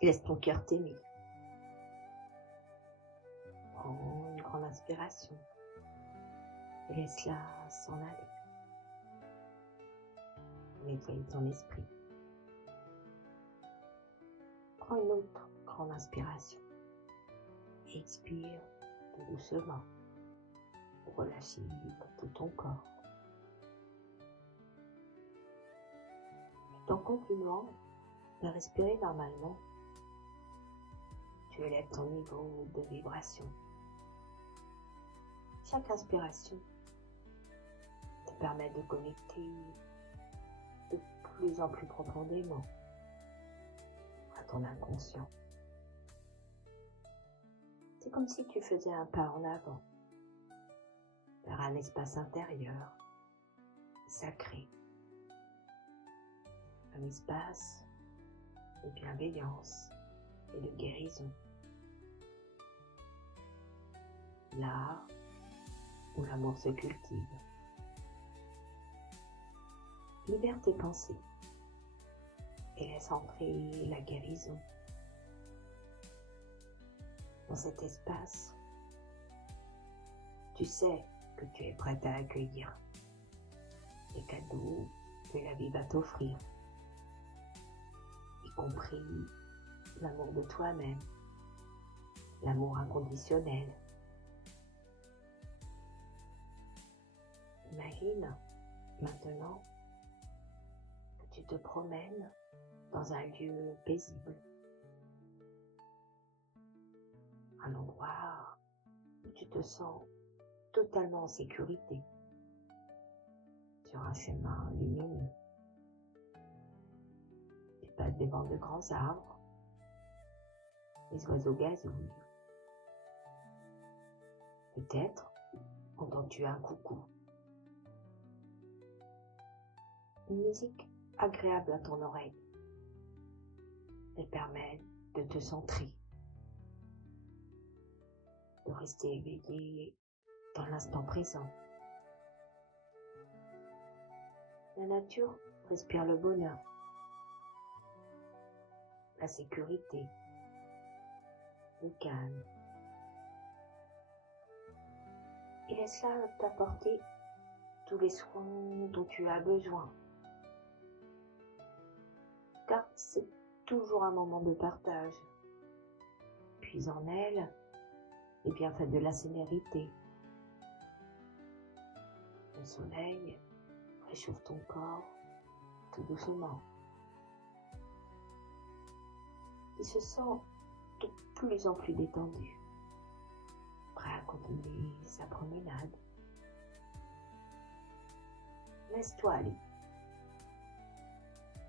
Laisse ton cœur t'aimer. Prends une grande inspiration et laisse-la s'en aller. Nettoyer ton esprit. Prends une autre grande inspiration et expire tout doucement pour relâcher tout ton corps. Tout en continuant de respirer normalement, tu élèves ton niveau de vibration. Chaque inspiration te permet de connecter de plus en plus profondément à ton inconscient. C'est comme si tu faisais un pas en avant vers un espace intérieur sacré, un espace de bienveillance et de guérison. Là où l'amour se cultive. Libère tes pensées et laisse entrer la guérison. Dans cet espace, tu sais que tu es prête à accueillir les cadeaux que la vie va t'offrir, y compris l'amour de toi-même, l'amour inconditionnel. Imagine maintenant que tu te promènes dans un lieu paisible, un endroit où tu te sens totalement en sécurité, sur un chemin lumineux. Tu passes devant de grands arbres, les oiseaux gazouillent. Peut-être entends-tu un coucou. Une musique agréable à ton oreille. Elle permet de te centrer, de rester éveillé dans l'instant présent. La nature respire le bonheur, la sécurité, le calme. Et laisse-la t'apporter tous les soins dont tu as besoin. Car c'est toujours un moment de partage. Puis en elle, les bienfaits de la sérénité. Le soleil réchauffe ton corps tout doucement. Il se sent de plus en plus détendu, prêt à continuer sa promenade. Laisse-toi aller.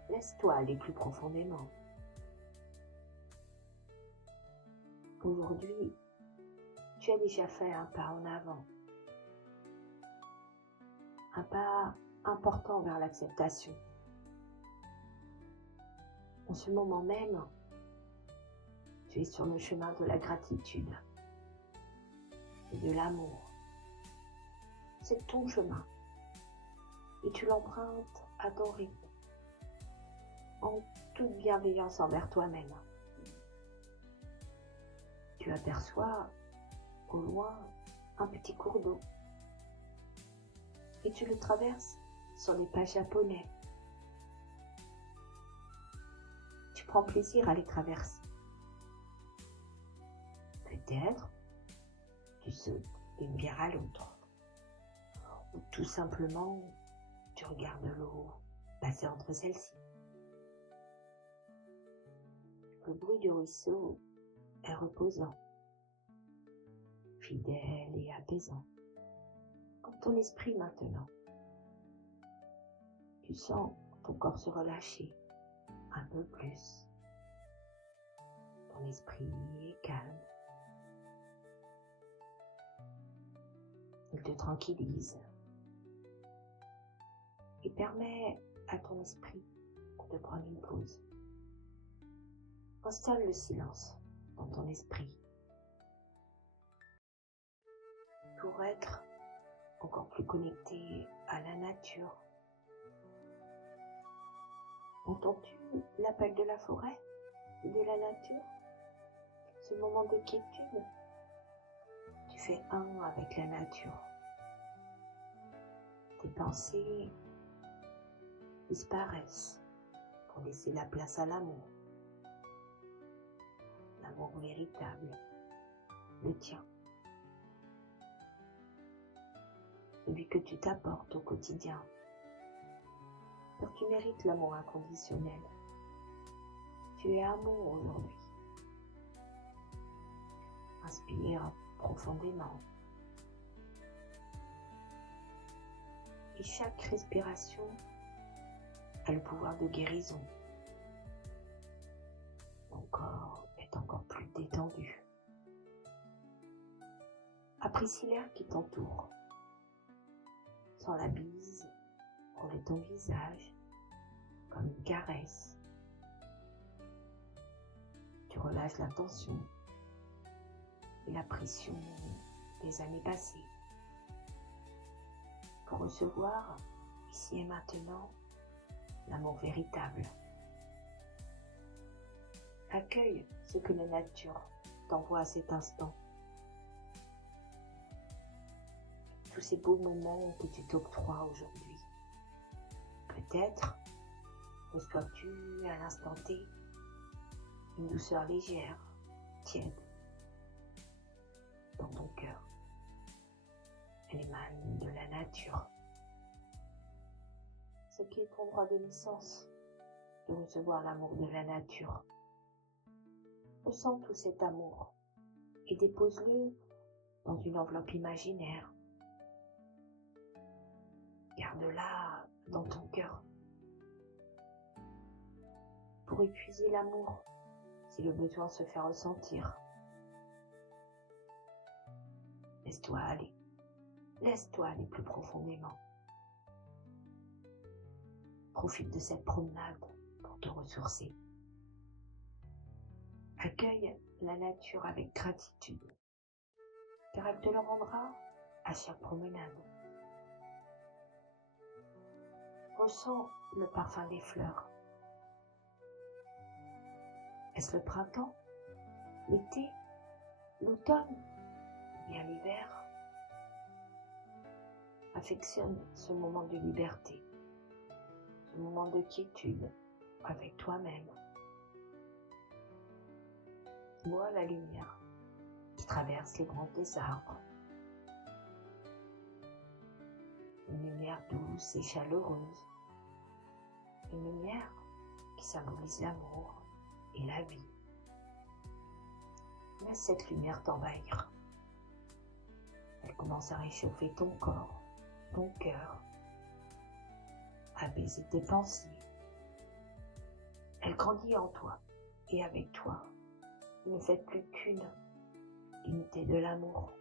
Laisse-toi aller plus profondément. Aujourd'hui, tu as déjà fait un pas en avant. Un pas important vers l'acceptation. En ce moment même, tu es sur le chemin de la gratitude et de l'amour. C'est ton chemin et tu l'empruntes à ton rythme, en toute bienveillance envers toi-même. Tu aperçois au loin un petit cours d'eau et tu le traverses sur des pas japonais. Tu prends plaisir à les traverser. Peut-être tu sautes d'une pierre à l'autre ou tout simplement tu regardes l'eau passer entre celles-ci. Le bruit du ruisseau est reposant, fidèle et apaisant, comme ton esprit maintenant. Tu sens ton corps se relâcher un peu plus. Ton esprit est calme. Il te tranquillise et permet à ton esprit de prendre une pause. Installe le silence dans ton esprit pour être encore plus connecté à la nature. Entends-tu l'appel de la forêt? et de la nature, ce moment de quiétude, tu fais un avec la nature. Tes pensées disparaissent pour laisser la place à l'amour. L'amour véritable, le tien. Celui que tu t'apportes au quotidien. Car tu mérites l'amour inconditionnel. Tu es amour aujourd'hui. Inspire profondément. Et chaque respiration a le pouvoir de guérison. Ton corps est encore plus détendu. Apprécie l'air qui t'entoure. Sens la bise rouler ton visage comme une caresse. Tu relâches la tension et la pression des années passées pour recevoir ici et maintenant l'amour véritable. Accueille ce que la nature t'envoie à cet instant. Tous ces beaux moments que tu t'octroies aujourd'hui. Peut-être reçois-tu à l'instant T une douceur légère, tiède, dans ton cœur. Elle émane de la nature. Ce qui est ton droit de naissance, de recevoir l'amour de la nature. Ressens tout cet amour et dépose-le dans une enveloppe imaginaire. Garde-la dans ton cœur. Pour épuiser l'amour, si le besoin se fait ressentir. Laisse-toi aller. Laisse-toi aller plus profondément. Profite de cette promenade pour te ressourcer. Accueille la nature avec gratitude, car elle te le rendra à chaque promenade. Ressens le parfum des fleurs. Est-ce le printemps, l'été, l'automne ou bien l'hiver? Affectionne ce moment de liberté, ce moment de quiétude avec toi-même. Vois la lumière qui traverse les branches des arbres. Une lumière douce et chaleureuse. Une lumière qui symbolise l'amour et la vie. Laisse cette lumière t'envahir. Elle commence à réchauffer ton corps, ton cœur, apaiser tes pensées. Elle grandit en toi et avec toi. Vous ne faites plus qu'une, l'unité de l'amour.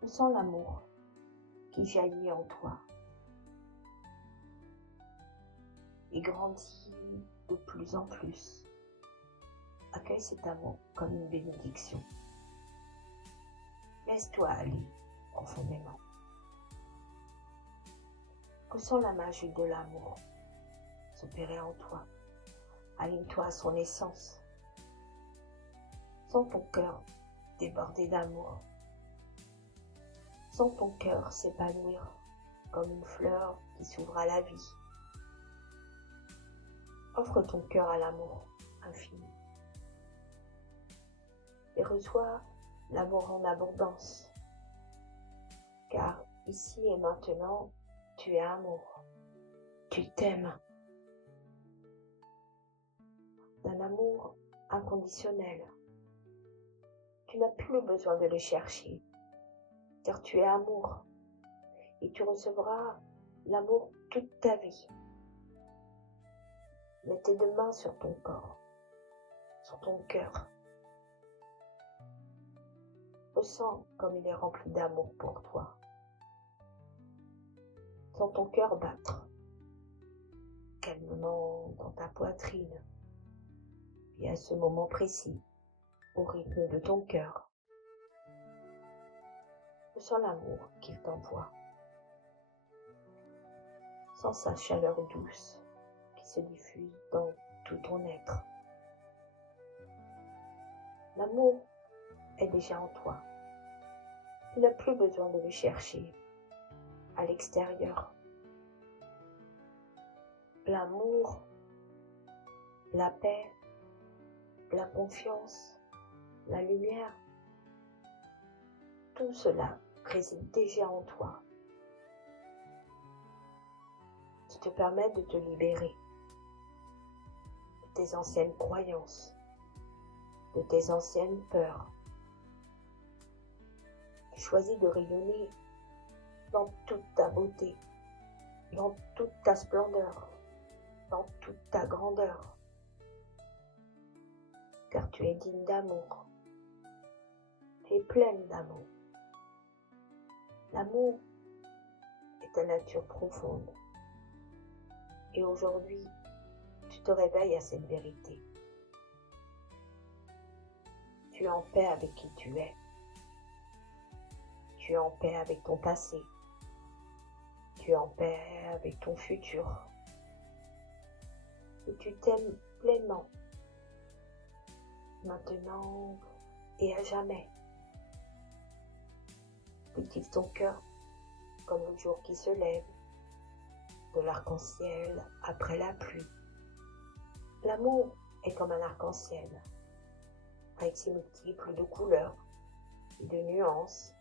Tu sens l'amour qui jaillit en toi et grandit de plus en plus. Accueille cet amour comme une bénédiction. Laisse-toi aller profondément. Ressens la magie de l'amour s'opérer en toi. Aligne-toi à son essence. Sens ton cœur déborder d'amour. Sens ton cœur s'épanouir comme une fleur qui s'ouvre à la vie. Offre ton cœur à l'amour infini. Et reçois l'amour en abondance. Car ici et maintenant, tu es amour. Tu t'aimes. D'un amour inconditionnel. Tu n'as plus le besoin de le chercher. Car tu es amour. Et tu recevras l'amour toute ta vie. Mets tes deux mains sur ton corps, sur ton cœur. Ressens comme il est rempli d'amour pour toi. Sens ton cœur battre calmement dans ta poitrine. Et à ce moment précis, au rythme de ton cœur, ressens l'amour qu'il t'envoie. Sens sa chaleur douce qui se diffuse dans tout ton être. L'amour est déjà en toi. Tu n'as plus besoin de le chercher à l'extérieur. L'amour, la paix, la confiance, la lumière, tout cela réside déjà en toi. Qui te permet de te libérer de tes anciennes croyances, de tes anciennes peurs. Tu choisis de rayonner dans toute ta beauté, dans toute ta splendeur, dans toute ta grandeur. Car tu es digne d'amour. Tu es pleine d'amour. L'amour est ta nature profonde. Et aujourd'hui, tu te réveilles à cette vérité. Tu es en paix avec qui tu es. Tu es en paix avec ton passé. Tu es en paix avec ton futur. Et tu t'aimes pleinement, maintenant et à jamais. Cultive ton cœur comme le jour qui se lève, de l'arc-en-ciel après la pluie. L'amour est comme un arc-en-ciel, avec ses multiples de couleurs et de nuances.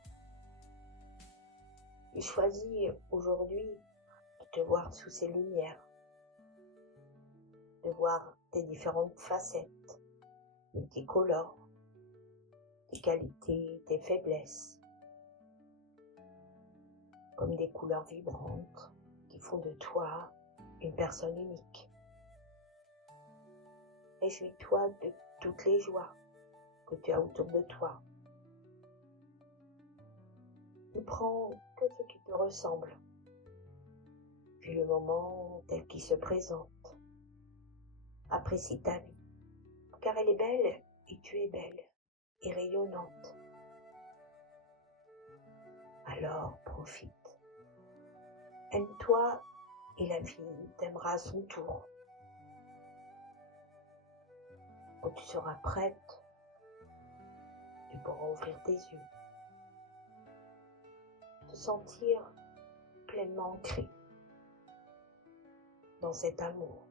Tu choisis aujourd'hui de te voir sous ces lumières, de voir tes différentes facettes, multicolores, tes qualités, tes faiblesses, comme des couleurs vibrantes qui font de toi une personne unique. Réjouis-toi de toutes les joies que tu as autour de toi. Ne prends que ce qui te ressemble, puis le moment tel qu'il se présente. Apprécie ta vie, car elle est belle et tu es belle et rayonnante. Alors profite. Aime-toi et la vie t'aimera à son tour. Quand tu seras prête, tu pourras ouvrir tes yeux, te sentir pleinement ancré dans cet amour,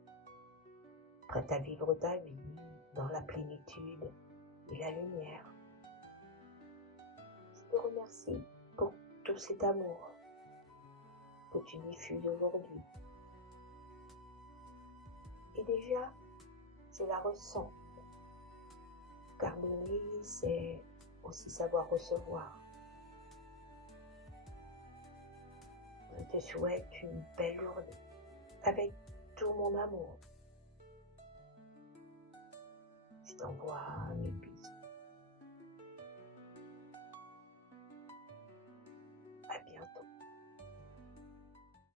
prête à vivre ta vie dans la plénitude et la lumière. Je te remercie pour tout cet amour que tu diffuses aujourd'hui. Et déjà, je la ressens, car donner, c'est aussi savoir recevoir. Je te souhaite une belle journée, avec tout mon amour. Je t'envoie un bisou. À bientôt.